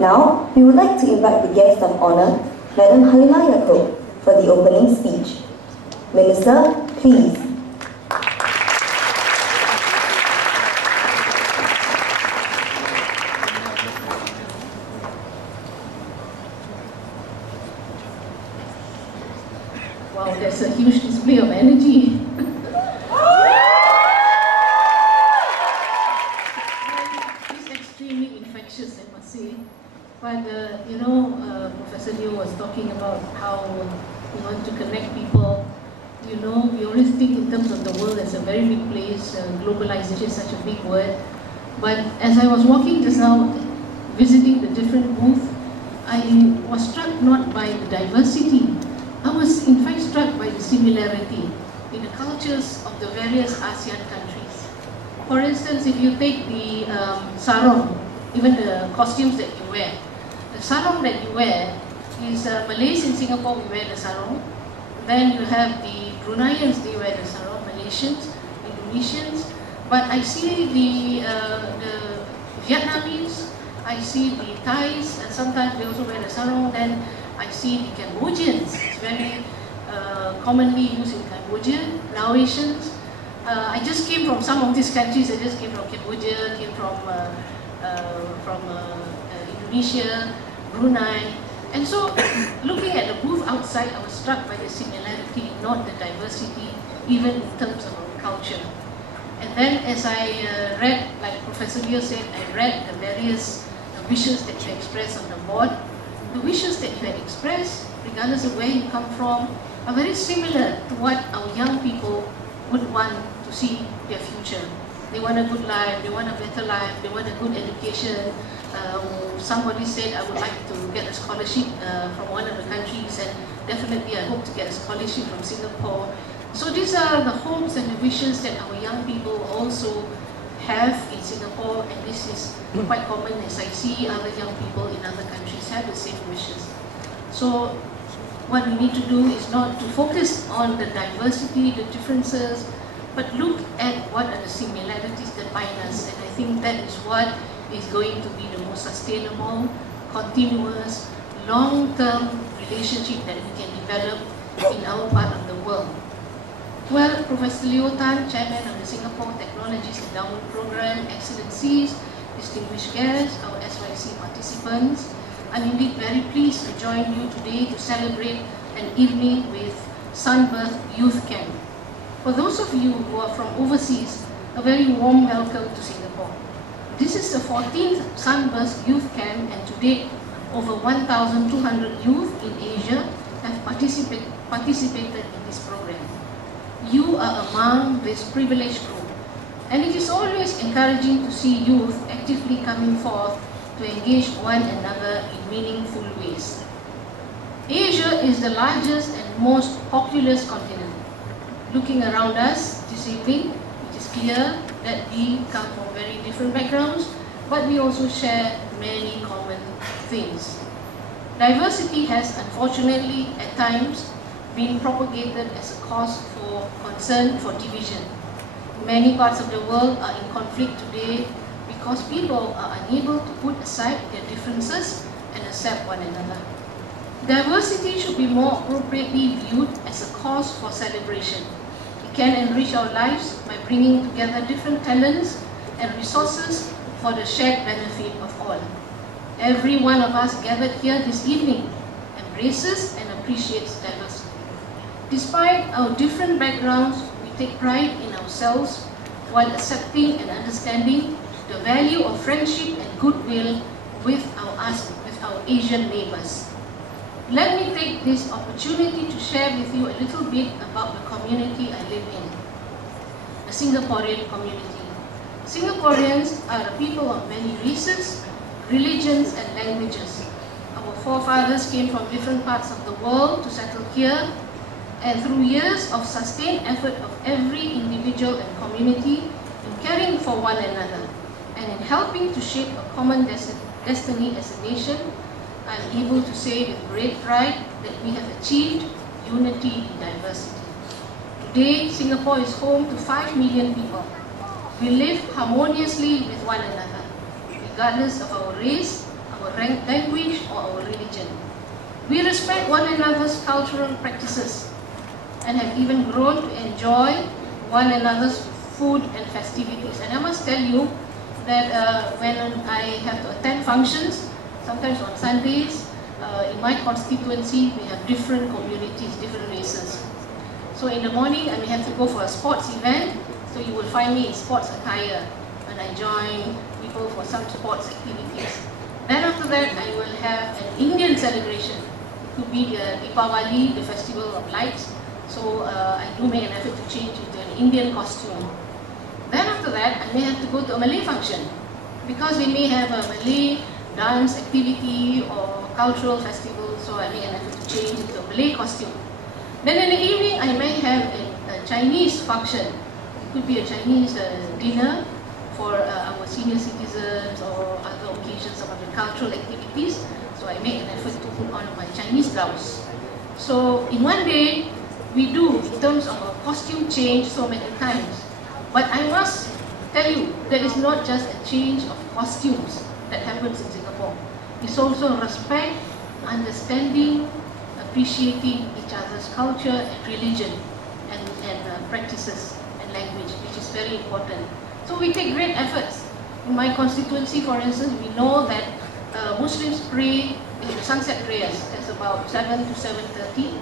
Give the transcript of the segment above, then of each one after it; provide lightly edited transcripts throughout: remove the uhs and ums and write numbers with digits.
Now, we would like to invite the guest of honor, Madam Halimah Yacob, for the opening speech. Minister, please. Wow, there's a huge display of energy. It's extremely infectious, I must say. But Professor Leo was talking about how we want to connect people. We always think in terms of the world as a very big place. Globalization is such a big word. But as I was walking just now, visiting the different booths, I was struck not by the diversity. I was in fact struck by the similarity in the cultures of the various ASEAN countries. For instance, if you take the sarong, even the costumes that you wear, the sarong that you wear is Malays in Singapore, we wear the sarong. Then you have the Bruneians, they wear the sarong, Malaysians, Indonesians. But I see the Vietnamese, I see the Thais, and sometimes they also wear the sarong. Then I see the Cambodians, it's very commonly used in Cambodia, Laotians. I just came from some of these countries. I just came from Cambodia, came from Indonesia, Brunei. And so, looking at the booth outside, I was struck by the similarity, not the diversity, even in terms of our culture. And then as I read, like Professor Leo said, I read the various wishes that you expressed on the board. The wishes that you had expressed, regardless of where you come from, are very similar to what our young people would want to see their future. They want a good life, they want a better life, they want a good education. Somebody said, I would like to get a scholarship from one of the countries, and definitely I hope to get a scholarship from Singapore. So these are the hopes and the wishes that our young people also have in Singapore, and this is quite common as I see other young people in other countries have the same wishes. So what we need to do is not to focus on the diversity, the differences, but look at what are the similarities that bind us. And I think that is what is going to be the most sustainable, continuous, long-term relationship that we can develop in our part of the world. Well, Professor Leo Tan, Chairman of the Singapore Technologies Endowment Program, Excellencies, distinguished guests, our SYC participants, I'm indeed very pleased to join you today to celebrate an evening with Sunbirth Youth Camp. For those of you who are from overseas, a very warm welcome to Singapore. This is the 14th Sunbirth Youth Camp, and to date, over 1,200 youth in Asia have participated in this program. You are among this privileged group, and it is always encouraging to see youth actively coming forth to engage one another in meaningful ways. Asia is the largest and most populous continent. Looking around us this evening, it is clear that we come from very different backgrounds, but we also share many common things. Diversity has unfortunately at times been propagated as a cause for concern for division. Many parts of the world are in conflict today because people are unable to put aside their differences and accept one another. Diversity should be more appropriately viewed as a cause for celebration. It can enrich our lives by bringing together different talents and resources for the shared benefit of all. Every one of us gathered here this evening embraces and appreciates diversity. Despite our different backgrounds, we take pride in ourselves while accepting and understanding the value of friendship and goodwill with our Asian neighbors. Let me take this opportunity to share with you a little bit about the community I live in, the Singaporean community. Singaporeans are a people of many races, religions and languages. Our forefathers came from different parts of the world to settle here, and through years of sustained effort of every individual and community in caring for one another and in helping to shape a common destiny as a nation, I am able to say with great pride that we have achieved unity in diversity. Today, Singapore is home to 5 million people. We live harmoniously with one another, regardless of our race, our language, or our religion. We respect one another's cultural practices and have even grown to enjoy one another's food and festivities. And I must tell you that when I have to attend functions, sometimes on Sundays, in my constituency, we have different communities, different races. So in the morning, I may have to go for a sports event, so you will find me in sports attire when I join people for some sports activities. Then after that, I will have an Indian celebration. It could be the Deepavali, the Festival of Lights. So I do make an effort to change into an Indian costume. Then after that, I may have to go to a Malay function, because they may have a Malay dance activity or cultural festival, so I make an effort to change into a Malay costume. Then in the evening, I may have a Chinese function. It could be a Chinese dinner for our senior citizens or other occasions, some of the cultural activities. So I make an effort to put on my Chinese blouse. So in one day, we do, in terms of a costume change, so many times. But I must tell you, there is not just a change of costumes that happens in Singapore. It's also respect, understanding, appreciating each other's culture and religion and practices and language, which is very important. So we take great efforts. In my constituency, for instance, we know that Muslims pray in sunset prayers. That's about 7 to 7:30.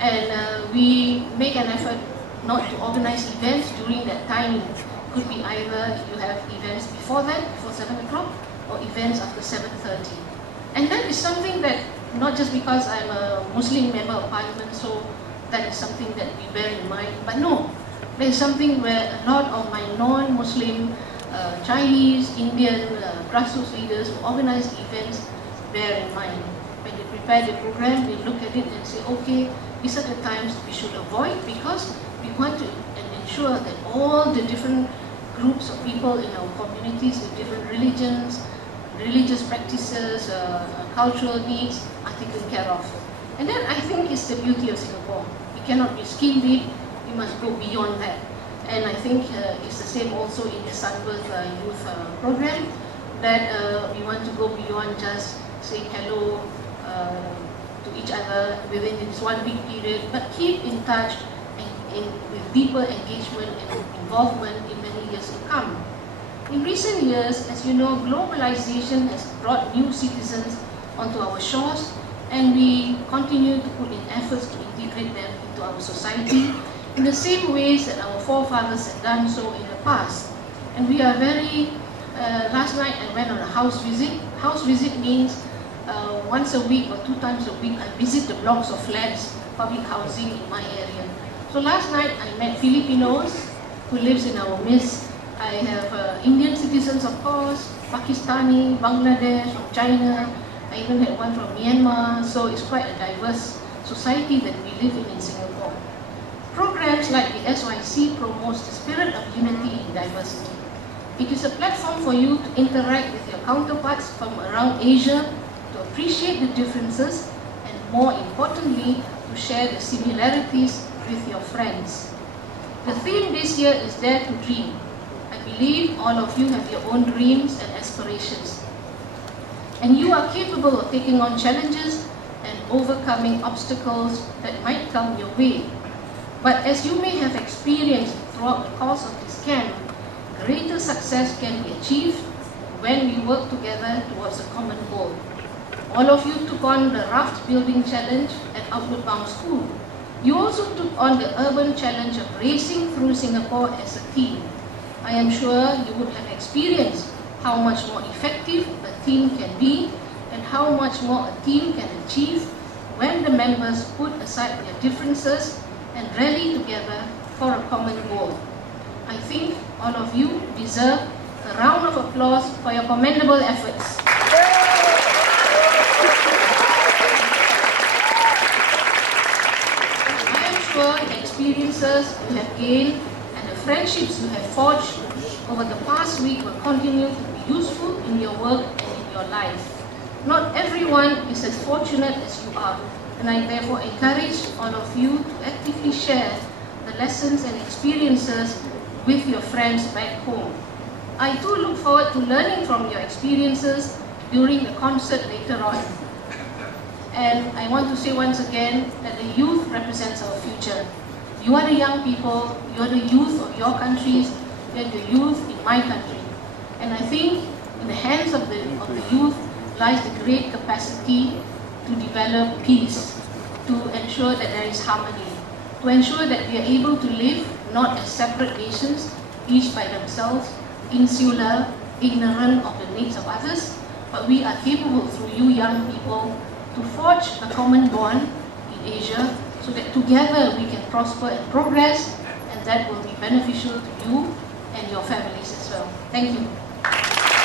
And we make an effort not to organize events during that time. It could be either you have events before that, before 7 o'clock, or events after 7:30. And that is something that, not just because I'm a Muslim member of parliament, so that is something that we bear in mind, but no, there is something where a lot of my non-Muslim Chinese, Indian grassroots leaders who organize events bear in mind. When they prepare the program, they look at it and say, okay, these are the times we should avoid, because we want to ensure that all the different groups of people in our communities with different religions, religious practices, cultural needs are taken care of. And that, I think, is the beauty of Singapore. We cannot be skin deep, we must go beyond that. And I think it's the same also in the Sunbirth Youth Program, that we want to go beyond just saying hello to each other within this 1 week period, but keep in touch and with deeper engagement and involvement in many years to come. In recent years, as you know, globalization has brought new citizens onto our shores, and we continue to put in efforts to integrate them into our society in the same ways that our forefathers had done so in the past. And we are very, last night I went on a house visit. House visit means once a week or 2 times a week I visit the blocks of flats, public housing in my area. So last night I met Filipinos who lives in our midst. I have Indian citizens, of course, Pakistani, Bangladesh, from China. I even had one from Myanmar. So it's quite a diverse society that we live in Singapore. Programs like the SYC promotes the spirit of unity in diversity. It is a platform for you to interact with your counterparts from around Asia, to appreciate the differences, and more importantly, to share the similarities with your friends. The theme this year is Dare to Dream. I believe all of you have your own dreams and aspirations. And you are capable of taking on challenges and overcoming obstacles that might come your way. But as you may have experienced throughout the course of this camp, greater success can be achieved when we work together towards a common goal. All of you took on the raft building challenge at Outward Bound School. You also took on the urban challenge of racing through Singapore as a team. I am sure you would have experienced how much more effective a team can be and how much more a team can achieve when the members put aside their differences and rally together for a common goal. I think all of you deserve a round of applause for your commendable efforts. I am sure the experiences you have gained and the friendships you have forged over the past week will continue to be useful in your work and in your life. Not everyone is as fortunate as you are, and I therefore encourage all of you to actively share the lessons and experiences with your friends back home. I too look forward to learning from your experiences during the concert later on. And I want to say once again that the youth represents our future. You are the young people, you are the youth of your countries, you are the youth in my country. And I think in the hands of the youth lies the great capacity to develop peace, to ensure that there is harmony, to ensure that we are able to live not as separate nations, each by themselves, insular, ignorant of the needs of others, but we are capable through you young people to forge a common bond in Asia so that together we can prosper and progress, and that will be beneficial to you and your families as well. Thank you.